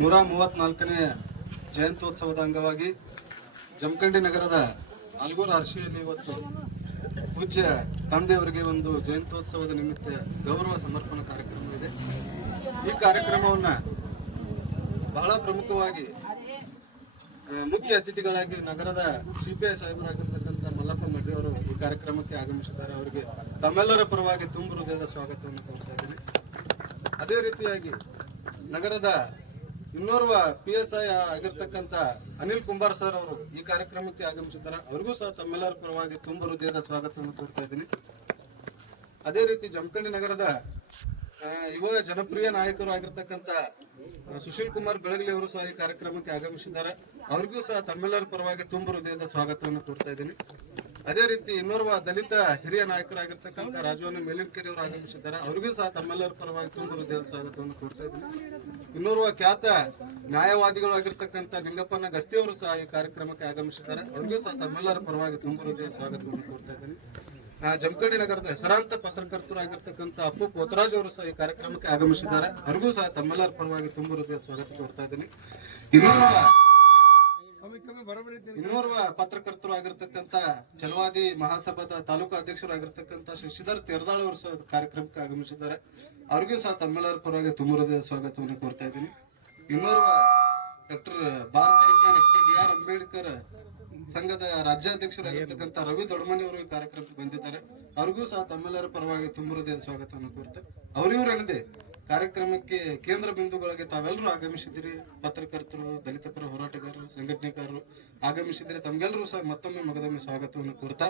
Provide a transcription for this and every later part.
ನೂರ ಮೂವತ್ನಾಲ್ಕನೇ ಜಯಂತ್ಯೋತ್ಸವದ ಅಂಗವಾಗಿ ಜಮಖಂಡಿ ನಗರದ ಅಲ್ಗೂರ ಅರ್ಶಿಯಲ್ಲಿ ಇವತ್ತು ಪೂಜ್ಯ ತಂದೆಯವರಿಗೆ ಒಂದು ಜಯಂತ್ಯೋತ್ಸವದ ನಿಮಿತ್ತ ಗೌರವ ಸಮರ್ಪಣಾ ಕಾರ್ಯಕ್ರಮ ಇದೆ. ಈ ಕಾರ್ಯಕ್ರಮವನ್ನ ಬಹಳ ಪ್ರಮುಖವಾಗಿ ಮುಖ್ಯ ಅತಿಥಿಗಳಾಗಿ ನಗರದ ಸಿಪಿಐ ಸಾಹೇಬರಾಗಿರ್ತಕ್ಕಂಥ ಮಲ್ಲಪ್ಪ ಮಡ್ಡಿ ಅವರು ಈ ಕಾರ್ಯಕ್ರಮಕ್ಕೆ ಆಗಮಿಸಿದ್ದಾರೆ. ಅವರಿಗೆ ತಮ್ಮೆಲ್ಲರ ಪರವಾಗಿ ತುಂಬ ಹೃದಯದ ಸ್ವಾಗತವನ್ನು ಕೋರ್ತಾ ಇದ್ದೀನಿ. ಅದೇ ರೀತಿಯಾಗಿ ನಗರದ ಇನ್ನೋರ್ವ ಪಿ ಎಸ್ ಐ ಆಗಿರ್ತಕ್ಕಂತ ಅನಿಲ್ ಕುಂಬಾರ್ ಸರ್ ಅವರು ಈ ಕಾರ್ಯಕ್ರಮಕ್ಕೆ ಆಗಮಿಸಿದ್ದಾರೆ ಅವ್ರಿಗೂ ಸಹ ತಮ್ಮೆಲ್ಲರ ಪರವಾಗಿ ತುಂಬ ಹೃದಯದ ಸ್ವಾಗತವನ್ನು ಕೋರ್ತಾ ಇದ್ದೀನಿ. ಅದೇ ರೀತಿ ಜಮಖಂಡಿ ನಗರದ ಯುವ ಜನಪ್ರಿಯ ನಾಯಕರು ಆಗಿರ್ತಕ್ಕಂತ ಸುಶೀಲ್ ಕುಮಾರ್ ಬೆಳಗಲಿ ಅವರು ಸಹ ಈ ಕಾರ್ಯಕ್ರಮಕ್ಕೆ ಆಗಮಿಸಿದ್ದಾರೆ. ಅವ್ರಿಗೂ ಸಹ ತಮ್ಮೆಲ್ಲರ ಪರವಾಗಿ ತುಂಬ ಹೃದಯದ ಸ್ವಾಗತವನ್ನು ಕೊಡ್ತಾ ಇದ್ದೀನಿ. ಅದೇ ರೀತಿ ಇನ್ನೋರ್ವ ದಲಿತ ಹಿರಿಯ ನಾಯಕರಾಗಿರ್ತಕ್ಕಂಥ ರಾಜವನ್ನು ಮೇಲಿನ್ಕೆರೆ ಅವರು ಆಗಮಿಸಿದ್ದಾರೆ ಅವ್ರಿಗೂ ಸಹ ತಮ್ಮೆಲ್ಲರ ಪರವಾಗಿ ತುಂಬ ಹೃದಯದ ಸ್ವಾಗತವನ್ನು ಕೋರ್ತಾ ಇದ್ದೀನಿ. ಇನ್ನೋರ್ವ ಖ್ಯಾತ ನ್ಯಾಯವಾದಿಗಳು ಆಗಿರ್ತಕ್ಕಂಥ ನಿಂಗಪ್ಪನ ಗಸ್ತಿ ಅವರು ಸಹ ಈ ಕಾರ್ಯಕ್ರಮಕ್ಕೆ ಆಗಮಿಸಿದ್ದಾರೆ. ಅವ್ರಿಗೂ ಸಹ ತಮ್ಮೆಲ್ಲರ ಪರವಾಗಿ ತುಂಬ ಹೃದಯದ ಸ್ವಾಗತವನ್ನು ಕೋರ್ತಾ ಇದ್ದೀನಿ ಜಮಖಂಡಿ ನಗರದ ಹೆಸರಾಂತ ಪತ್ರಕರ್ತರು ಆಗಿರ್ತಕ್ಕಂಥ ಅಪ್ಪು ಪೋತರಾಜ್ ಅವರು ಸಹ ಈ ಕಾರ್ಯಕ್ರಮಕ್ಕೆ ಆಗಮಿಸಿದ್ದಾರೆ. ಅವ್ರಿಗೂ ಸಹ ತಮ್ಮೆಲ್ಲರ ಪರವಾಗಿ ತುಂಬ ಹೃದಯ ಸ್ವಾಗತ ಕೋರ್ತಾ ಇದ್ದೀನಿ. ಇನ್ನೋರ್ವ ಇನ್ನೋರ್ವ ಪತ್ರಕರ್ತರು ಆಗಿರ್ತಕ್ಕಂತ ಚಲವಾದಿ ಮಹಾಸಭಾದ ತಾಲೂಕು ಅಧ್ಯಕ್ಷರು ಆಗಿರ್ತಕ್ಕಂತ ಶ್ರೀ ಸಿದ್ಧಾರ್ಥ ತೆರದಾಳ್ ಅವರು ಕಾರ್ಯಕ್ರಮಕ್ಕೆ ಆಗಮಿಸಿದ್ದಾರೆ. ಅವ್ರಿಗೂ ಸಹ ತಮ್ಮೆಲ್ಲರ ಪರವಾಗಿ ತುಂಬ ಹೃದಯ ಸ್ವಾಗತವನ್ನು ಕೋರ್ತಾ ಇದ್ದೀನಿ. ಇನ್ನೋರ್ವ doctor Bharat D R Ambedkar ಸಂಘದ ರಾಜ್ಯಾಧ್ಯಕ್ಷರಾಗಿರ್ತಕ್ಕಂಥ ರವಿ ದೊಡ್ಮನಿ ಅವರು ಕಾರ್ಯಕ್ರಮಕ್ಕೆ ಬಂದಿದ್ದಾರೆ. ಅವ್ರಿಗೂ ಸಹ ತಮ್ಮೆಲ್ಲರ ಪರವಾಗಿ ತುಂಬ ಹೃದಯದ ಸ್ವಾಗತವನ್ನು ಕೋರ್ತಾರೆ ಅವರಿವ್ರು ಏನದೆ ಕಾರ್ಯಕ್ರಮಕ್ಕೆ ಕೇಂದ್ರ ಬಿಂದುಗಳಿಗೆ ತಾವೆಲ್ಲರೂ ಆಗಮಿಸಿದಿರಿ ಪತ್ರಕರ್ತರು ದಲಿತ ಪರ ಹೋರಾಟಗಾರರು ಸಂಘಟನೆಕಾರರು ಆಗಮಿಸಿದರೆ ತಮಗೆಲ್ಲರೂ ಸಹ ಮತ್ತೊಮ್ಮೆ ಮಗದೊಮ್ಮೆ ಸ್ವಾಗತವನ್ನು ಕೋರ್ತಾ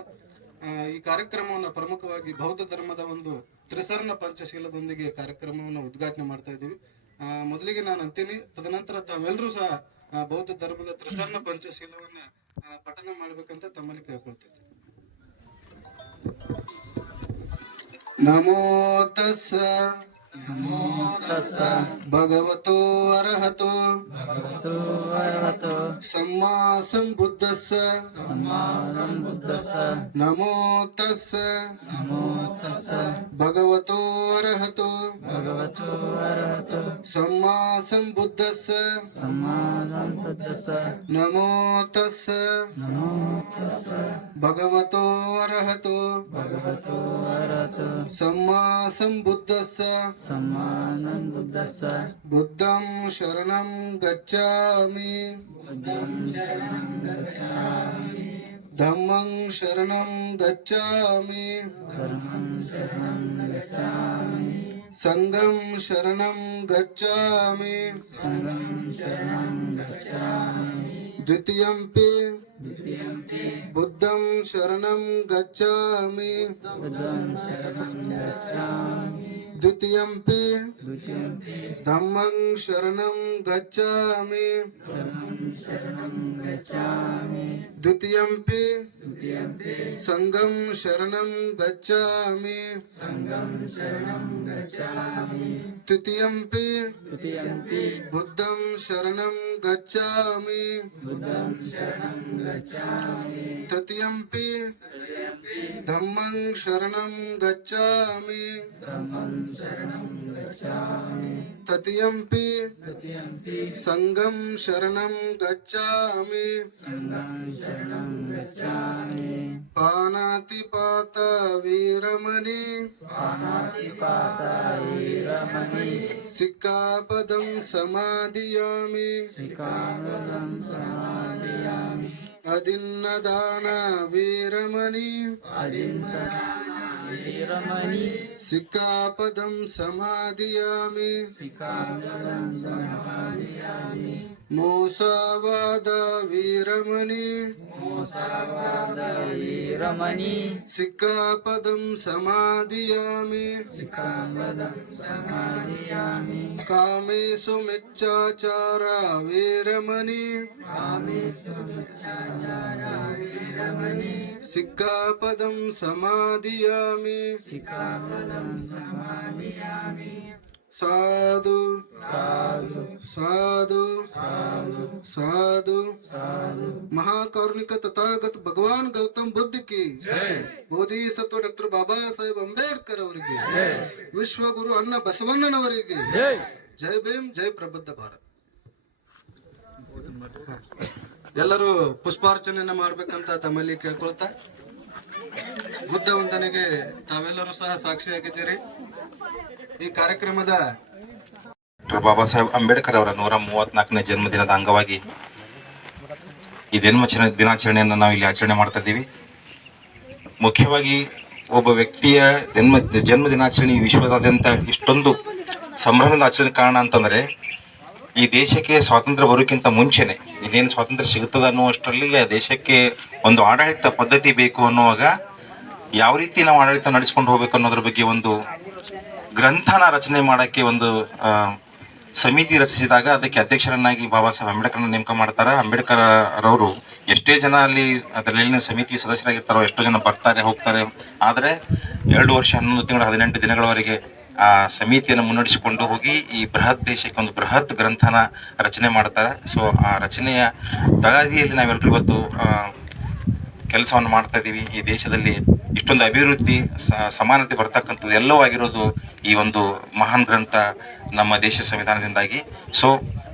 ಈ ಕಾರ್ಯಕ್ರಮವನ್ನು ಪ್ರಮುಖವಾಗಿ ಬೌದ್ಧ ಧರ್ಮದ ಒಂದು ತ್ರಿಸರ್ಣ ಪಂಚಶೀಲದೊಂದಿಗೆ ಕಾರ್ಯಕ್ರಮವನ್ನು ಉದ್ಘಾಟನೆ ಮಾಡ್ತಾ ಇದ್ದೀವಿ. ಮೊದಲಿಗೆ ನಾನು ಅಂತೀನಿ. ತದನಂತರ ತಾವೆಲ್ಲರೂ ಸಹ ಬೌದ್ಧ ಧರ್ಮದ ತ್ರಿಸರ್ಣ ಪಂಚಶೀಲವನ್ನು ಪಠನ ಮಾಡ್ಬೇಕಂತ ತಮ್ಮಲ್ಲಿ ಕೇಳ್ಕೊಳ್ತಿದ್ದೆ. ನಮೋ ತಸ್ಸ భగవతో అర్హతో అర్హతో సమ్మా సంబుద్ధస్స సమ్మా సంబుద్ధస్స నమో తస్స నమో తస్స భగవతో అర్హతో భగవతో అర్హతో సమ్మా సంబుద్ధస్స సమ్మా సంబుద్ధస్స నమో తస్స నమో తస్స భగవతో అర్హతో భగవతో అర్హతో సమ్మా సంబుద్ధస్స सम्मानं बुद्धस्स बुद्धं शरणं गच्छामि। बुद्धं धम्मं शरणं गच्छामि। सङ्गं शरणं गच्छामि। सङ्गं बुद्धं शरणं गच्छामि। द्वितीयम्पि धम्मं शरणं गच्छामि। द्वितीयम्पि सङ्गं शरणं गच्छामि। तृतीयम्पि बुद्धं शरणं गच्छामि। तृतीयम्पि धम्मं शरणं गच्छामि। शरणं गच्छामि सङ्गं शरणं गच्छामि। सङ्गं शरणं गच्छामि पानातिपात वीरमणि वीरमणि सिक्कापदं समादियामि सिक्कापदं समादियामि अदिन्नदान वीरमणि अदिन्नदान सिक्कापदं समाधियामि। ಸಂಘಂ ಶರಣಂ ಗಚ್ಛಾಮಿ ಪಾನಾತಿಪಾತ ವೀರಮಣಿ ಪಾನಾತಿಪಾತ ವೀರಮಣಿ ಸಿಕ್ಕಾಪದಂ ಸಮಾಧಿಯಾಮಿ ಸಿಕಾಮದಂ ಸಮಾಧಿಯಾಮಿ ಅದಿನ್ನದಾನ ವೀರಮಣಿ ಅದಿಂತನ ವೀರಮಣಿ ಸಿಕ್ಕಾಪದಂ ಸಮಾಧಿಯಾಮಿ ಸಿಕಾಮದಂ ಸಮಾಧಿಯಾಮಿ ಮೋಸವಾದ ವೀರಮಣಿ ಮೋಸವಾದ ವೀರಮಣಿ ಸಿಕ್ಕಾಪದಂ ಸಮಾಧಿಯಾಮಿ ಸಿಕಾಮದಂ ಸಮಾಧಿಯಾಮಿ ಕಾಮೇಶು ಮೆಚ್ಚಾಚಾರ ವೀರಮಣಿ ಕಾಮೇಶು ವೀರಮಣಿ ಸಿಕ್ಕಾಪದಂ ಸಮಾಧಿಯಾಮಿ ಸಿಕಾಮದಂ ಸಮಾಧಿಯಾಮಿ ಸಾಧು. ಸಾಧು. ಸಾಧು. ಸಾಧು. ಮಹಾಕಾರುಣಿಕ ತಥಾಗತ ಭಗವಾನ್ ಗೌತಮ್ ಬುದ್ಧ ಕಿ ಬೋಧಿಸತ್ವ ಡಾಕ್ಟರ್ ಬಾಬಾ ಸಾಹೇಬ್ ಅಂಬೇಡ್ಕರ್ ಅವರಿಗೆ. ವಿಶ್ವ ಗುರು ಅಣ್ಣ ಬಸವಣ್ಣನವರಿಗೆ. ಜೈ. ಭೀಮ್ ಜೈ ಪ್ರಬುದ್ಧ ಭಾರತ್. ಎಲ್ಲರೂ ಪುಷ್ಪಾರ್ಚನೆಯನ್ನ ಮಾಡ್ಬೇಕಂತ ತಮ್ಮಲ್ಲಿ ಕೇಳ್ಕೊಳ್ತಾ. ಬುದ್ಧ ವಂದನೆಗೆ ತಾವೆಲ್ಲರೂ ಸಹ ಸಾಕ್ಷಿಯಾಗಿದ್ದೀರಿ. ಈ ಕಾರ್ಯಕ್ರಮದ ಬಾಬಾ ಸಾಹೇಬ್ ಅಂಬೇಡ್ಕರ್ ಅವರ ನೂರ ಮೂವತ್ನಾಲ್ಕನೇ ಜನ್ಮದಿನದ ಅಂಗವಾಗಿ ಈ ಜನ್ಮ ದಿನಾಚರಣೆಯನ್ನು ನಾವು ಇಲ್ಲಿ ಆಚರಣೆ ಮಾಡ್ತಾ ಇದ್ದೀವಿ. ಮುಖ್ಯವಾಗಿ ಒಬ್ಬ ವ್ಯಕ್ತಿಯ ಜನ್ಮ ಜನ್ಮ ದಿನಾಚರಣೆ ವಿಶ್ವದಾದ್ಯಂತ ಇಷ್ಟೊಂದು ಸಂಭ್ರಮದ ಆಚರಣೆ ಕಾರಣ ಅಂತಂದರೆ, ಈ ದೇಶಕ್ಕೆ ಸ್ವಾತಂತ್ರ್ಯ ಬರೋಕ್ಕಿಂತ ಮುಂಚೆನೆ ಇನ್ನೇನು ಸ್ವಾತಂತ್ರ್ಯ ಸಿಗುತ್ತದೆ ಅನ್ನುವಷ್ಟರಲ್ಲಿ ಆ ದೇಶಕ್ಕೆ ಒಂದು ಆಡಳಿತ ಪದ್ಧತಿ ಬೇಕು ಅನ್ನುವಾಗ ಯಾವ ರೀತಿ ನಾವು ಆಡಳಿತ ನಡೆಸ್ಕೊಂಡು ಹೋಗ್ಬೇಕು ಅನ್ನೋದ್ರ ಬಗ್ಗೆ ಒಂದು ಗ್ರಂಥನ ರಚನೆ ಮಾಡೋಕ್ಕೆ ಒಂದು ಸಮಿತಿ ರಚಿಸಿದಾಗ ಅದಕ್ಕೆ ಅಧ್ಯಕ್ಷರನ್ನಾಗಿ ಬಾಬಾ ಸಾಹೇಬ್ ಅಂಬೇಡ್ಕರ್ನ ನೇಮಕ ಮಾಡ್ತಾರೆ. ಅಂಬೇಡ್ಕರ್ ರವರು ಎಷ್ಟೇ ಜನ ಅಲ್ಲಿ ಅದರಲ್ಲಿನ ಸಮಿತಿ ಸದಸ್ಯರಾಗಿರ್ತಾರೋ ಎಷ್ಟೋ ಜನ ಬರ್ತಾರೆ, ಹೋಗ್ತಾರೆ. ಆದರೆ ಎರಡು ವರ್ಷ ಹನ್ನೊಂದು ತಿಂಗಳ, ಹದಿನೆಂಟು ದಿನಗಳವರೆಗೆ ಆ ಸಮಿತಿಯನ್ನು ಮುನ್ನಡೆಸಿಕೊಂಡು ಹೋಗಿ ಈ ಬೃಹತ್ ದೇಶಕ್ಕೆ ಒಂದು ಬೃಹತ್ ಗ್ರಂಥನ ರಚನೆ ಮಾಡ್ತಾರೆ. ಸೊ ಆ ರಚನೆಯ ತಳಹದಿಯಲ್ಲಿ ನಾವೆಲ್ಲರೂ ಇವತ್ತು ಕೆಲಸವನ್ನು ಮಾಡ್ತಾ ಇದ್ದೀವಿ. ಈ ದೇಶದಲ್ಲಿ ಇಷ್ಟೊಂದು ಅಭಿವೃದ್ಧಿ ಸಮಾನತೆ ಬರ್ತಕ್ಕಂಥದ್ದು ಎಲ್ಲವೂ ಆಗಿರೋದು ಈ ಒಂದು ಮಹಾನ್ ಗ್ರಂಥ ನಮ್ಮ ದೇಶ ಸಂವಿಧಾನದಿಂದಾಗಿ. ಸೊ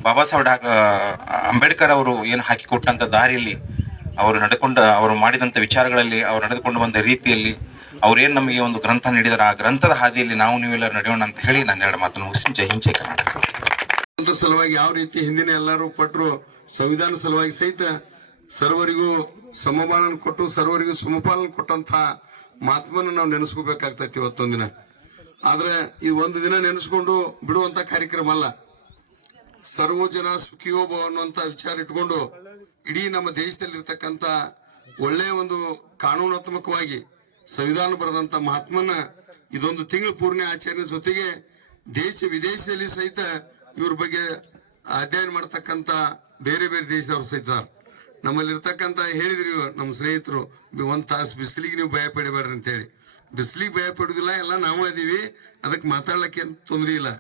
ಬಾಬಾ ಸಾಹೇಬ್ ಡಾ ಅಂಬೇಡ್ಕರ್ ಅವರು ಏನು ಹಾಕಿಕೊಟ್ಟಂಥ ದಾರಿಯಲ್ಲಿ ಅವರು ನಡೆಕೊಂಡ, ಅವರು ಮಾಡಿದಂಥ ವಿಚಾರಗಳಲ್ಲಿ, ಅವರು ನಡೆದುಕೊಂಡು ಬಂದ ರೀತಿಯಲ್ಲಿ ಅವರೇನು ನಮಗೆ ಒಂದು ಗ್ರಂಥ ನೀಡಿದಾರೆ, ಆ ಗ್ರಂಥದ ಹಾದಿಯಲ್ಲಿ ನಾವು ನೀವೆಲ್ಲರೂ ನಡೆಯೋಣ ಅಂತ ಹೇಳಿ ನಾನು ಎರಡು ಮಾತನ್ನು ಮುಗಿಸಿ ಜೈ ಹಿಂದ್, ಜೈ ಕರ್ನಾಟಕ. ಸಲುವಾಗಿ ಯಾವ ರೀತಿ ಹಿಂದಿನ ಎಲ್ಲರೂ ಪಟ್ಟರು ಸಂವಿಧಾನ ಸಲುವಾಗಿ ಸಹಿತ ಸರ್ವರಿಗೂ ಸಮಪಾಲನ ಕೊಟ್ಟು, ಸರ್ವರಿಗೂ ಸಮಪಾಲನ ಕೊಟ್ಟಂತ ಮಹಾತ್ಮನ ನಾವು ನೆನೆಸ್ಕೋಬೇಕಾಗ್ತೈತಿ ದಿನ ಆದ್ರೆ ಈ ಒಂದು ದಿನ ನೆನೆಸ್ಕೊಂಡು ಬಿಡುವಂತ ಕಾರ್ಯಕ್ರಮ ಅಲ್ಲ ಸರ್ವ ಜನ ಸುಖಿಯೋ ಭವ ಅನ್ನುವಂತ ವಿಚಾರ ಇಟ್ಕೊಂಡು ಇಡೀ ನಮ್ಮ ದೇಶದಲ್ಲಿ ಇರ್ತಕ್ಕಂತ ಒಳ್ಳೆಯ ಒಂದು ಕಾನೂನಾತ್ಮಕವಾಗಿ ಸಂವಿಧಾನ ಬರೆದಂತ ಮಹಾತ್ಮನ ಇದೊಂದು ತಿಂಗಳು ಪೂರ್ಣ ಆಚರಣೆ ಜೊತೆಗೆ ದೇಶ ವಿದೇಶದಲ್ಲಿ ಸಹಿತ ಇವ್ರ ಬಗ್ಗೆ ಅಧ್ಯಯನ ಮಾಡತಕ್ಕಂತ ಬೇರೆ ಬೇರೆ ದೇಶದವರು ಸಹಿತ. ನಮ್ಮಲ್ಲಿ ಇರ್ತಕ್ಕಂಥ ಹೇಳಿದ್ರಿ ನಮ್ಮ ಸ್ನೇಹಿತರು ಒಂದು ತಾಸು ಬಿಸಿಲಿಗೆ ನೀವು ಭಯ ಪಡಿಬೇಡ್ರಿ ಅಂತೇಳಿ. ಬಿಸಿಲಿಗೆ ಭಯ ಪಡೋದಿಲ್ಲ ಎಲ್ಲ ನಾವು ಅದೀವಿ. ಅದಕ್ಕೆ ಮಾತಾಡ್ಲಿಕ್ಕೆ ಏನು ತೊಂದರೆ ಇಲ್ಲ.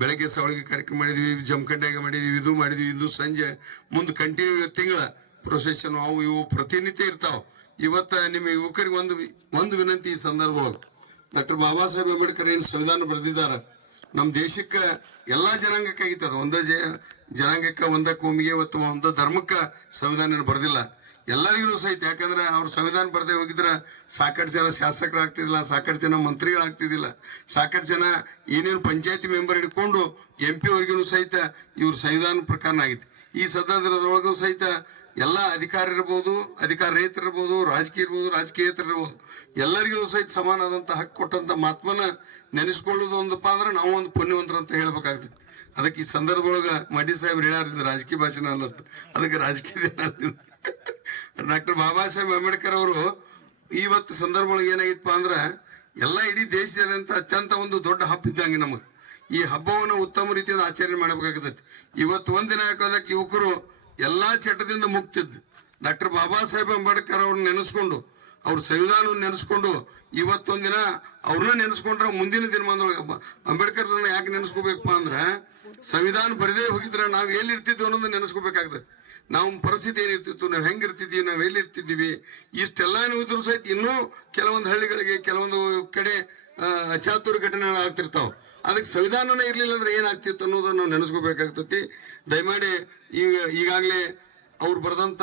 ಬೆಳಗ್ಗೆ ಸವಳಿಗೆ ಕಾರ್ಯಕ್ರಮ ಮಾಡಿದ್ವಿ ಜಮಖಂಡೆಗೆ ಮಾಡಿದ್ವಿ, ಇದು ಮಾಡಿದ್ವಿ, ಇದು ಸಂಜೆ, ಮುಂದೆ ಕಂಟಿನ್ಯೂ ತಿಂಗಳ ಪ್ರೊಸೆಷನ್ ಅವು ಇವು ಪ್ರತಿನಿತ್ಯ ಇರ್ತಾವ. ಇವತ್ತ ನಿಮ್ಮ ಯುವಕರಿಗೆ ಒಂದು ಒಂದು ವಿನಂತಿ ಈ ಸಂದರ್ಭವಾಗಿ ಡಾಕ್ಟರ್ ಬಾಬಾ ಸಾಹೇಬ್ ಅಂಬೇಡ್ಕರ್ ಏನ್ ಸಂವಿಧಾನ ಬರೆದಿದ್ದಾರೆ? ನಮ್ಮ ದೇಶಕ್ಕೆ ಎಲ್ಲಾ ಅದು. ಒಂದೇ ಜ ಜನಾಂಗಕ್ಕೆ, ಒಂದೇ ಕೋಮಿಗೆ ಅಥವಾ ಒಂದು ಧರ್ಮಕ್ಕೆ ಸಂವಿಧಾನ ಬರೆದಿಲ್ಲ. ಎಲ್ಲರಿಗೂ ಸಹಿತ. ಯಾಕಂದ್ರೆ ಅವ್ರು ಸಂವಿಧಾನ ಬರದೆ ಹೋಗಿದ್ರೆ ಸಾಕಷ್ಟು ಜನ ಶಾಸಕರಾಗ್ತಿದ್ದಿಲ್ಲ ಸಾಕಷ್ಟು ಜನ ಮಂತ್ರಿಗಳಾಗ್ತಿದ್ದಿಲ್ಲ ಸಾಕಷ್ಟು ಜನ ಏನೇನು ಪಂಚಾಯತಿ ಮೆಂಬರ್ ಹಿಡ್ಕೊಂಡು ಎಂ ಪಿ ಅವ್ರಿಗೂ ಸಹಿತ ಇವ್ರ ಸಂವಿಧಾನ ಪ್ರಕಾರ ಆಗಿತ್ತು ಈ ಸದನದೊಳಗೂ ಸಹಿತ ಎಲ್ಲ ಅಧಿಕಾರ ಇರ್ಬೋದು, ಅಧಿಕಾರ ರೈತರಿರ್ಬೋದು ರಾಜಕೀಯ ಇರ್ಬೋದು ರಾಜಕೀಯೇತರಿರ್ಬೋದು ಎಲ್ಲರಿಗೂ ಸಹಿತ ಸಮಾನಾದಂಥ ಹಕ್ಕು ಕೊಟ್ಟಂತ ಮಹಾತ್ಮನ ನೆನೆಸ್ಕೊಳ್ಳೋದು ಒಂದಪ್ಪ ಅಂದ್ರೆ ನಾವು ಒಂದು ಪುಣ್ಯವಂತರ ಅಂತ ಹೇಳ್ಬೇಕಾಗ್ತದೆ. ಅದಕ್ಕೆ ಈ ಸಂದರ್ಭದೊಳಗ ಮಡಿ ಸಾಹೇಬ್ರು ಹೇಳ್ಯಾರ ರಾಜಕೀಯ ಭಾಷಣ ಅನ್ನತ್ತು ಅದಕ್ಕೆ ರಾಜಕೀಯ ಡಾಕ್ಟರ್ ಬಾಬಾ ಸಾಹೇಬ್ ಅಂಬೇಡ್ಕರ್ ಅವರು ಇವತ್ತು ಸಂದರ್ಭದೊಳಗೆ ಏನಾಗಿತ್ತಪ್ಪ ಅಂದ್ರ ಎಲ್ಲ ಇಡೀ ದೇಶದಾದ್ಯಂತ ಅತ್ಯಂತ ಒಂದು ದೊಡ್ಡ ಹಬ್ಬ ಇದ್ದಂಗೆ ನಮಗೆ. ಈ ಹಬ್ಬವನ್ನು ಉತ್ತಮ ರೀತಿಯಿಂದ ಆಚರಣೆ ಮಾಡಬೇಕಾಗತೈತಿ ಇವತ್ತು ಒಂದಿನ ಹಾಕೋದಕ್ಕೆ ಯುವಕರು ಎಲ್ಲಾ ಚಟದಿಂದ ಮುಕ್ತಿದ್ದು. ಡಾಕ್ಟರ್ ಬಾಬಾ ಸಾಹೇಬ್ ಅಂಬೇಡ್ಕರ್ ಅವ್ರನ್ನ ನೆನೆಸ್ಕೊಂಡು, ಅವ್ರ ಸಂವಿಧಾನ ನೆನೆಸ್ಕೊಂಡು ದಿನ ಅವ್ರನ್ನ ನೆನೆಸ್ಕೊಂಡ್ರೆ ಮುಂದಿನ ದಿನಮಾನದೊಳಗೆ ಅಂಬೇಡ್ಕರ್ ಯಾಕೆ ನೆನೆಸ್ಕೋಬೇಕಪ್ಪ ಅಂದ್ರೆ, ಸಂವಿಧಾನ ಬರದೇ ಹೋಗಿದ್ರೆ ನಾವು ಎಲ್ಲಿ ಇರ್ತಿದ್ವಿ ಅನ್ನೋದು ನೆನೆಸ್ಕೋಬೇಕಾಗ್ತದೆ. ನಾವು ಪರಿಸ್ಥಿತಿ ಏನಿರ್ತಿತ್ತು, ನಾವು ಹೆಂಗಿರ್ತಿದ್ವಿ, ನಾವು ಎಲ್ಲಿ ಇರ್ತಿದ್ವಿ ಇಷ್ಟೆಲ್ಲ ಇದ್ರು ಸಹಿತ ಇನ್ನೂ ಕೆಲವೊಂದು ಹಳ್ಳಿಗಳಿಗೆ, ಕೆಲವೊಂದು ಕಡೆ ಅಚಾತುರ ಘಟನೆಗಳು ಆಗ್ತಿರ್ತಾವ. ಅದಕ್ಕೆ ಸಂವಿಧಾನನೇ ಇರಲಿಲ್ಲ ಅಂದ್ರೆ ಏನಾಗ್ತಿತ್ತು ಅನ್ನೋದನ್ನ ನೆನೆಸ್ಕೋಬೇಕಾಗ್ತತಿ. ದಯಮಾಡಿ ಈಗ, ಈಗಾಗಲೇ ಅವ್ರು ಬರೆದಂತ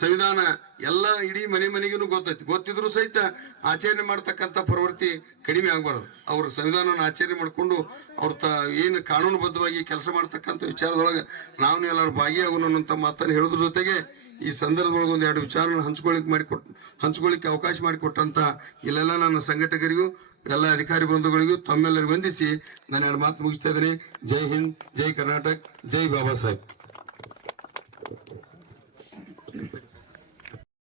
ಸಂವಿಧಾನ ಎಲ್ಲ ಇಡೀ ಮನೆ ಮನೆಗೂ ಗೊತ್ತೈತಿ. ಗೊತ್ತಿದ್ರು ಸಹಿತ ಆಚರಣೆ ಮಾಡ್ತಕ್ಕಂಥ ಪ್ರವೃತ್ತಿ ಕಡಿಮೆ ಆಗ್ಬಾರ್ದು. ಅವ್ರ ಸಂವಿಧಾನವನ್ನು ಆಚರಣೆ ಮಾಡಿಕೊಂಡು ಅವ್ರ ತ, ಏನು ಕಾನೂನುಬದ್ಧವಾಗಿ ಕೆಲಸ ಮಾಡ್ತಕ್ಕಂಥ ವಿಚಾರದೊಳಗೆ ನಾವು ಎಲ್ಲರೂ ಭಾಗಿಯಾಗೋಣ ಅನ್ನೋಂಥ ಮಾತನ್ನು ಹೇಳೋದ್ರ ಜೊತೆಗೆ ಈ ಸಂದರ್ಭದೊಳಗೆ ಒಂದು ಎರಡು ವಿಚಾರಗಳನ್ನ ಹಂಚ್ಕೊಳ್ಳಿಕ್ ಮಾಡಿಕೊಟ್, ಹಂಚ್ಕೊಳ್ಳಿಕ್ಕೆ ಅವಕಾಶ ಮಾಡಿಕೊಟ್ಟಂತ ಇಲ್ಲೆಲ್ಲ ನನ್ನ ಸಂಘಟಕರಿಗೂ ಎಲ್ಲ ಅಧಿಕಾರಿ ಬಂಧುಗಳಿಗೂ ತಮ್ಮೆಲ್ಲರಿಗೂ ವಂದಿಸಿ, ನಾನು ಎರಡು ಮಾತು ಮುಗಿಸ್ತಾ ಇದ್ದೀನಿ. ಜೈ ಹಿಂದ್, ಜೈ ಕರ್ನಾಟಕ, ಜೈ ಬಾಬಾ ಸಾಹೇಬ್.